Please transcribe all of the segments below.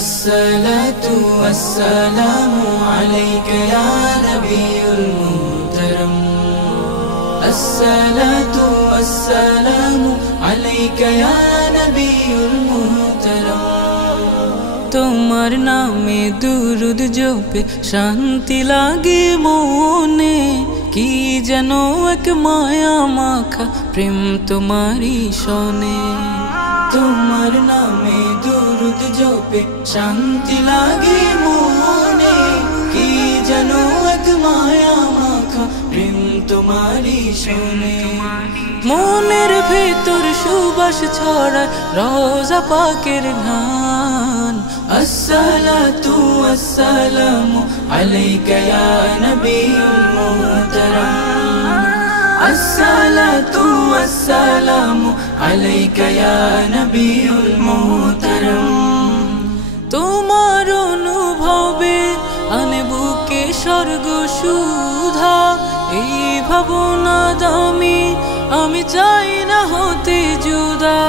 الصلاة والسلام عليك يا نبي المحترم الصلاة والسلام عليك يا نبي المحترم তোমার নামে দুরুদ জপে শান্তি লাগে মনে কি যেন এক মায়া মাখা প্রেম তোমারই শোনে তোমার নামে দুরুদ জপে শান্তি লাগে মনে কি যেন এক মায়া মাখা প্রেম তোমারই শোনে মনের ভেতর সুবাস ছড়ায় রোজা পাকের ঘ্রাণ আসসালাতু ওয়াসসালামু আলাইকা ইয়া নবিয়ুল মুহতারাম আসসালাতু ওয়াসসালামু আলাইকা ইয়া নবিয়ুল মুহতারাম তোমার অনুভবে আনে বুকে স্বর্গ সুধা এই ভাবনা দামি আমি চাই না হতে জুদা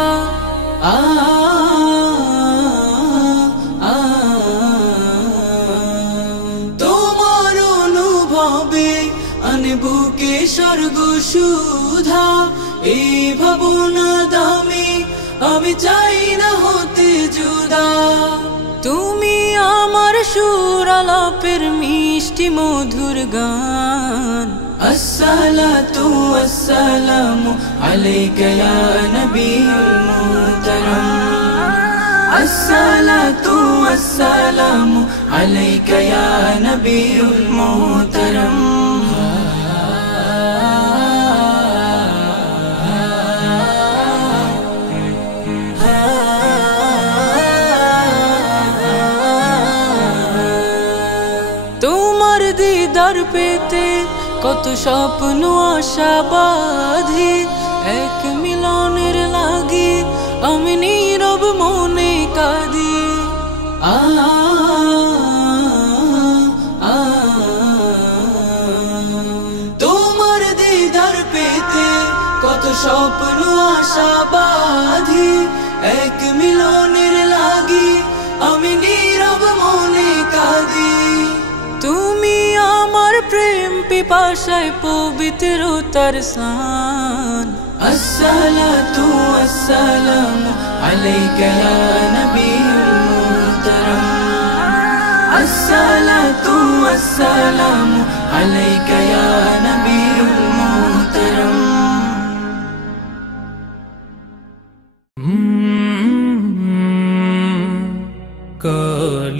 তোমার অনুভবে আনে বুকে স্বর্গ সুধা এই ভাবনা দামি আমি চাই না হতে জুদা তুমি আমার সুর আলাপের মিষ্টি মধুর গান আসসালাতু ওয়াসসালামু আলাইকা ইয়া নবিয়ুল মুহতারাম আসসালাতু ওয়াসসালামু আলাইকা ইয়া নবিয়ুল মুহতারাম তোমার দিদার পেতে কত স্বপ্ন আশা বাঁধি এক মিলনের লাগি আমি নীরব মনে কাঁদি তোমার দিদার পেতে কত স্বপ্ন আশা বাঁধি এক মিলনের লাগি আমি নীরব মনে কাঁদি তুমি আমার প্রেম পিপাসায় পবিত্রতার সান আসসালাতু ওয়াসসালামু আলাইকা ইয়া নবিয়ুল মুহতারাম আসসালাতু ওয়াসসালামু আলাইকা ইয়া নবিয়ুল মুহতারাম কাল